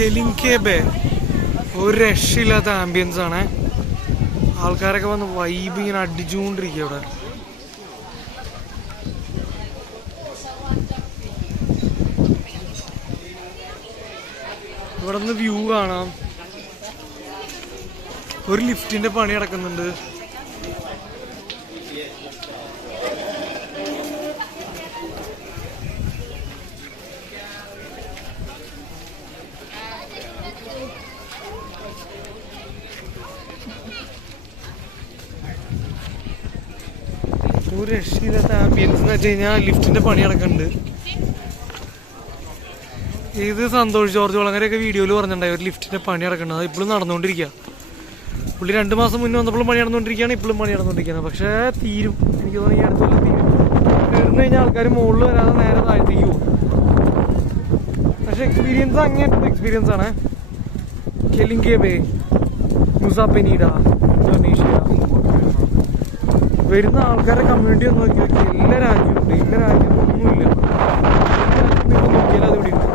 കെലിംകെ bay ഒരു രക്ഷയില്ലാത്ത ambience ആണ്. ആൾക്കാരൊക്കെ വന്ന് വൈബ് ഇങ്ങനെ അടിച്ചുകൊണ്ടിരിക്കുക ഇവിടെ. ഇവിടെ നിന്ന് വ്യൂ കാണാം. ഒരു ലിഫ്റ്റിന്റെ പണി നടക്കുന്നുണ്ട്. ഒരു രക്ഷയില്ലാത്ത ആംബിയൻസ് എന്ന് വെച്ച് കഴിഞ്ഞാൽ ലിഫ്റ്റിന്റെ പണി നടക്കുന്നുണ്ട്. ഇത് സന്തോഷ് ജോർജ് വളങ്ങരയൊക്കെ വീഡിയോയിൽ പറഞ്ഞിട്ടുണ്ടായി ഒരു ലിഫ്റ്റിന്റെ പണി നടക്കുന്നത്. അത് ഇപ്പോഴും നടന്നുകൊണ്ടിരിക്കുക. പുള്ളി 2 മാസം മുന്നേ വന്നപ്പോഴും പണി നടന്നുകൊണ്ടിരിക്കുകയാണ്, ഇപ്പോഴും പണി നടന്നുകൊണ്ടിരിക്കുകയാണ്. പക്ഷേ തീരും, എനിക്ക് തോന്നുന്നു ഈ അടുത്ത കൊല്ലം തീരും. തീർന്നു കഴിഞ്ഞാൽ ആൾക്കാർ മുകളിൽ വരാതെ നേരെ താഴ്ത്തേക്ക് പോകും. പക്ഷെ എക്സ്പീരിയൻസ് അങ്ങനത്തെ എക്സ്പീരിയൻസ് ആണ്. കെലിംകെ ബേ, നുസ പെനീഡ, ഇന്തോനേഷ്യ. വരുന്ന ആൾക്കാരുടെ കമ്മ്യൂണിറ്റി ഒന്ന് നോക്കി നോക്കി. എല്ലാ രാജ്യവും ഉണ്ട്, എല്ലാ രാജ്യവും ഒന്നുമില്ല. നോക്കിയാൽ അത് ഇവിടെ ഉണ്ട്.